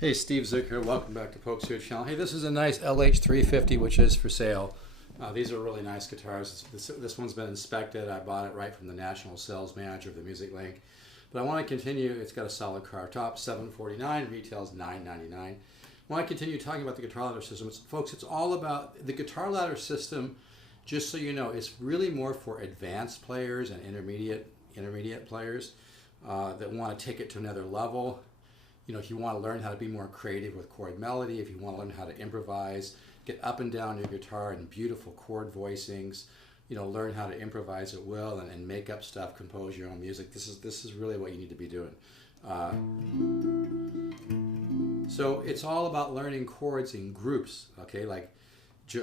Hey, Steve Zook here. Welcome back to Polkzoo channel. Hey, this is a nice LH350 which is for sale. These are really nice guitars. This one's been inspected. I bought it right from the National Sales Manager of the Music Link. But I want to continue. It's got a solid car top, $749, retails $999. I want to continue talking about the guitar ladder system. Folks, it's all about the guitar ladder system. Just so you know, it's really more for advanced players and intermediate players that want to take it to another level. You know, if you want to learn how to be more creative with chord melody, if you want to learn how to improvise, get up and down your guitar in beautiful chord voicings, you know, learn how to improvise at will and make up stuff, compose your own music. This is really what you need to be doing. So it's all about learning chords in groups, okay? Like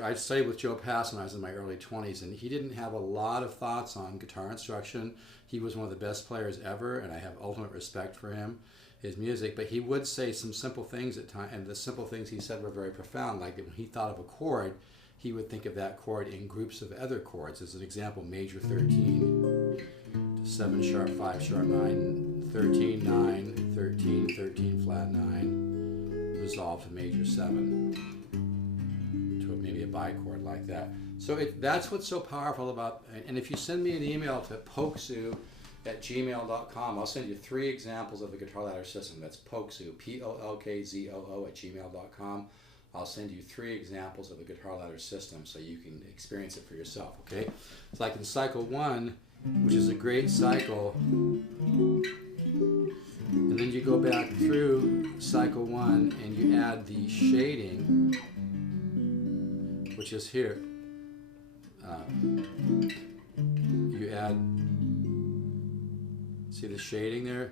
I studied with Joe Pass when I was in my early 20s, and he didn't have a lot of thoughts on guitar instruction. He was one of the best players ever, and I have ultimate respect for him, his music, but he would say some simple things at times, and the simple things he said were very profound. Like when he thought of a chord, he would think of that chord in groups of other chords. As an example, major 13 to 7 sharp, 5 sharp, 9, 13, 9, 13, 13 flat 9, resolved to major 7, to maybe a bichord like that. So that's what's so powerful about, and if you send me an email to polkzoo@gmail.com. I'll send you 3 examples of the guitar ladder system. That's Polkzoo, Polkzoo @gmail.com. I'll send you 3 examples of the guitar ladder system so you can experience it for yourself, okay? It's like in cycle 1, which is a great cycle, and then you go back through cycle 1 and you add the shading, which is here. You add, see the shading there?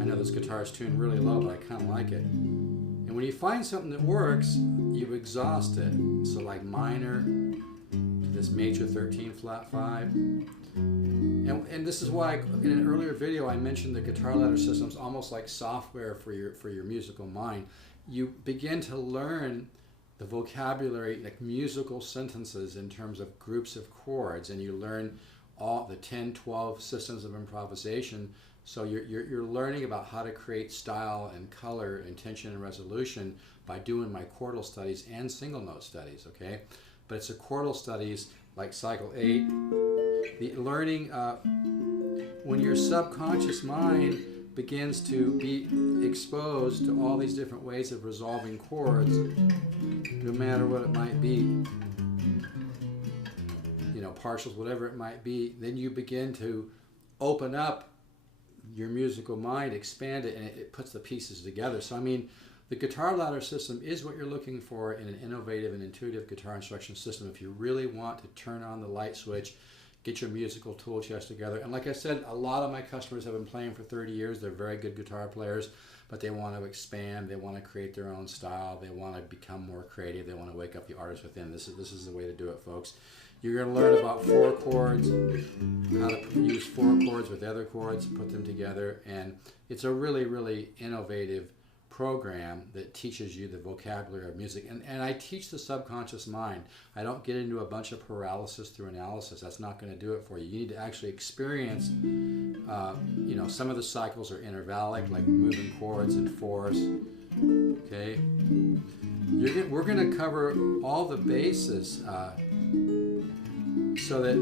I know this guitar is tuned really low, but I kind of like it. And when you find something that works, you exhaust it. So like minor to this major 13 flat 5. And this is why in an earlier video I mentioned the guitar ladder system's almost like software for your musical mind. You begin to learn the vocabulary, like musical sentences in terms of groups of chords, and you learn all the 10, 12 systems of improvisation. So you're learning about how to create style and color, intention and resolution by doing my chordal studies and single note studies, okay? But it's a chordal studies like cycle 8. The learning, when your subconscious mind begins to be exposed to all these different ways of resolving chords, no matter what it might be, you know, partials, whatever it might be, then you begin to open up your musical mind, expand it, and it puts the pieces together. So I mean, the guitar ladder system is what you're looking for in an innovative and intuitive guitar instruction system if you really want to turn on the light switch, get your musical tool chest together. And like I said, a lot of my customers have been playing for 30 years. They're very good guitar players, but they want to expand. They want to create their own style. They want to become more creative. They want to wake up the artist within. This is the way to do it, folks. You're going to learn about 4 chords, how to use 4 chords with other chords, put them together, and it's a really, really innovative program that teaches you the vocabulary of music. And I teach the subconscious mind. I don't get into a bunch of paralysis through analysis. That's not going to do it for you. You need to actually experience, you know, some of the cycles are intervallic, like moving chords and 4s, okay? We're going to cover all the bases so that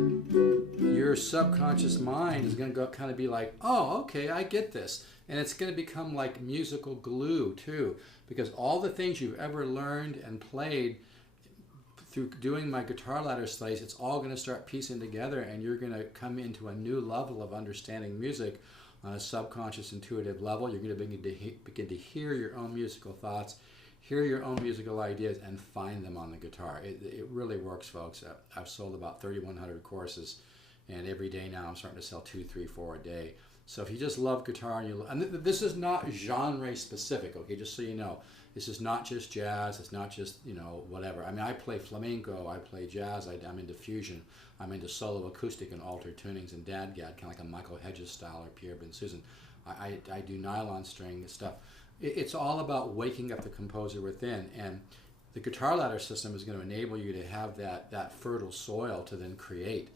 your subconscious mind is going to kind of be like, oh, okay, I get this. And it's going to become like musical glue too, because all the things you've ever learned and played through doing my guitar ladder studies, it's all going to start piecing together, and you're going to come into a new level of understanding music on a subconscious intuitive level. You're going to begin to hear your own musical thoughts, hear your own musical ideas, and find them on the guitar. It really works, folks. I've sold about 3,100 courses, and every day now I'm starting to sell 2, 3, 4 a day. So if you just love guitar, and this is not genre specific, okay, just so you know. This is not just jazz, it's not just, you know, whatever. I mean, I play flamenco, I play jazz, I'm into fusion, I'm into solo acoustic and altered tunings and dadgad, kind of like a Michael Hedges style or Pierre Ben-Susan. I do nylon string stuff. It's all about waking up the composer within, and the guitar ladder system is going to enable you to have that fertile soil to then create.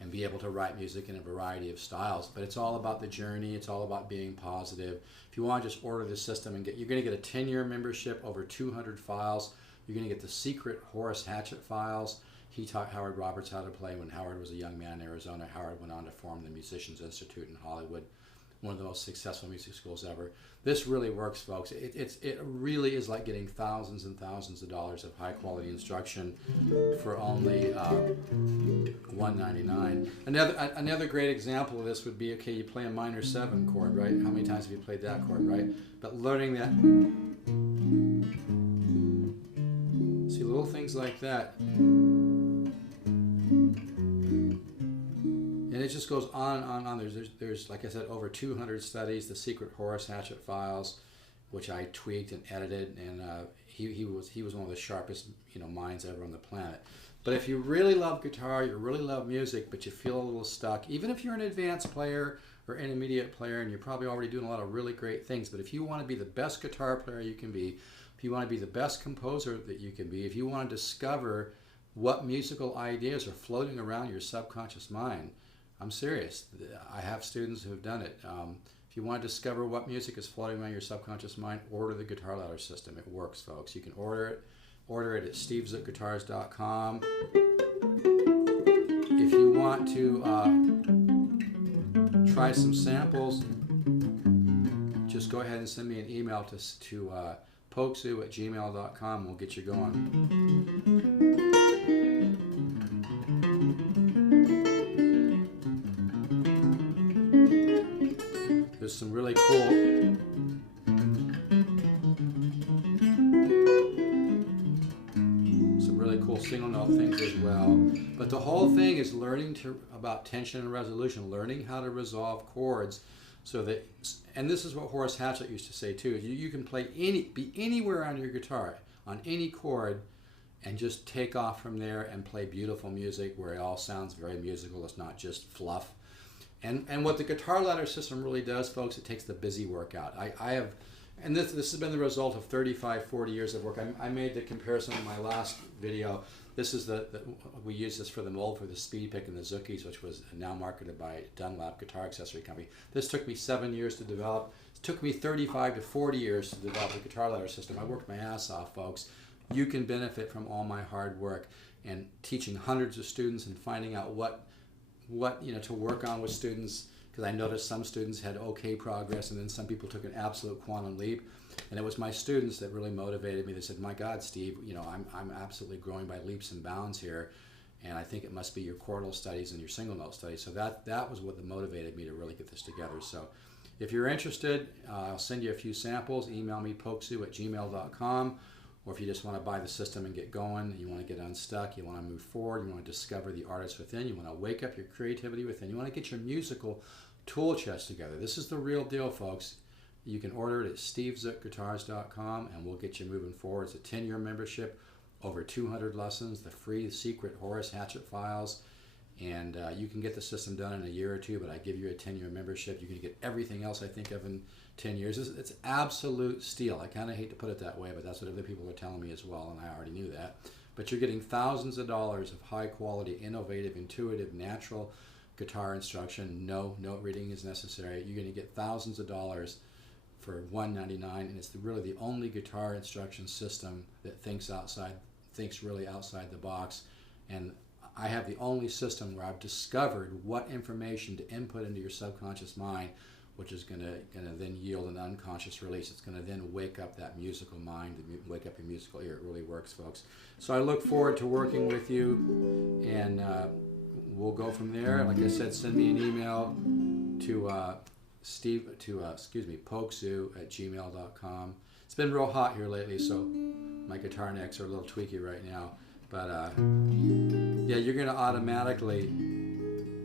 and be able to write music in a variety of styles. But it's all about the journey. It's all about being positive. If you want to just order the system and you're going to get a 10-year membership, over 200 files. You're going to get the secret Horace Hatchett Files. He taught Howard Roberts how to play when Howard was a young man in Arizona. Howard went on to form the Musicians Institute in Hollywood, one of the most successful music schools ever. This really works, folks. It really is like getting thousands and thousands of dollars of high quality instruction for only $199. Another great example of this would be, okay, you play a minor 7 chord, right? How many times have you played that chord, right? But learning that, see, little things like that. And it just goes on and on and on. There's, like I said, over 200 studies. The secret Horace Hatchett Files, which I tweaked and edited, and he was one of the sharpest minds ever on the planet. But if you really love guitar, you really love music, but you feel a little stuck, even if you're an advanced player or intermediate player, and you're probably already doing a lot of really great things, but if you want to be the best guitar player you can be, if you want to be the best composer that you can be, if you want to discover what musical ideas are floating around your subconscious mind, I'm serious. I have students who have done it. If you want to discover what music is floating around your subconscious mind, order the Guitar Ladder System. It works, folks. You can order it at stevezookguitars.com. If you want to try some samples, just go ahead and send me an email to Polkzoo@gmail.com. We'll get you going. There's some really cool single note things as well. But the whole thing is learning about tension and resolution, learning how to resolve chords, so that, and this is what Horace Hatchett used to say too, you can be anywhere on your guitar, on any chord, and just take off from there and play beautiful music where it all sounds very musical. It's not just fluff. And what the Guitar Ladder System really does, folks, it takes the busy work out. And this has been the result of 35, 40 years of work. I made the comparison in my last video. This is we use this for the mold for the Speed Pick and the Zookies, which was now marketed by Dunlap Guitar Accessory Company. This took me 7 years to develop. It took me 35 to 40 years to develop the Guitar Ladder System. I worked my ass off, folks. You can benefit from all my hard work and teaching hundreds of students and finding out what to work on with students, because I noticed some students had okay progress and then some people took an absolute quantum leap, and it was my students that really motivated me. They said, my God, Steve, I'm absolutely growing by leaps and bounds here, and I think it must be your chordal studies and your single note studies. So that was what motivated me to really get this together. So if you're interested, I'll send you a few samples. Email me, polkzoo@gmail.com. Or if you just want to buy the system and get going, you want to get unstuck, you want to move forward, you want to discover the artist within, you want to wake up your creativity within, you want to get your musical tool chest together. This is the real deal, folks. You can order it at stevezookguitars.com, and we'll get you moving forward. It's a 10-year membership, over 200 lessons, the free secret Horace Hatchett Files, and you can get the system done in a year or two, but I give you a 10-year membership. You can get everything else I think of in 10 years. It's absolute steal. I kind of hate to put it that way, but that's what other people are telling me as well, and I already knew that. But you're getting thousands of dollars of high quality, innovative, intuitive, natural guitar instruction. No note reading is necessary. You're going to get thousands of dollars for $199, and it's really the only guitar instruction system that thinks really outside the box. And I have the only system where I've discovered what information to input into your subconscious mind, which is going to then yield an unconscious release. It's going to then wake up that musical mind, wake up your musical ear. It really works, folks. So I look forward to working with you, and we'll go from there. Like I said, send me an email to Polkzoo@gmail.com. It's been real hot here lately, so my guitar necks are a little tweaky right now. But yeah, you're going to automatically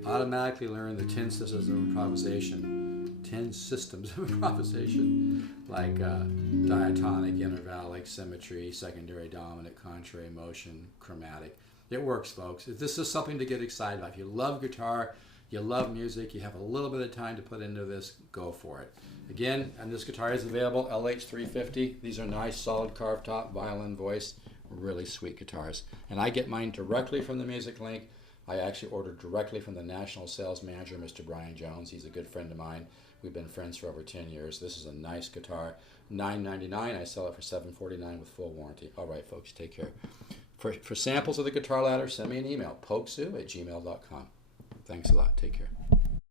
learn the 10 systems of improvisation. 10 systems of improvisation, like diatonic, intervallic, symmetry, secondary dominant, contrary motion, chromatic. It works, folks. This is something to get excited about. If you love guitar, you love music, you have a little bit of time to put into this, go for it. Again, and this guitar is available, LH350. These are nice, solid carved top, violin, voice, really sweet guitars. And I get mine directly from the Music Link. I actually ordered directly from the national sales manager, Mr. Brian Jones. He's a good friend of mine. We've been friends for over 10 years. This is a nice guitar. $9.99. I sell it for $7.49 with full warranty. All right, folks, take care. For samples of the guitar ladder, send me an email, polkzoo@gmail.com. Thanks a lot. Take care.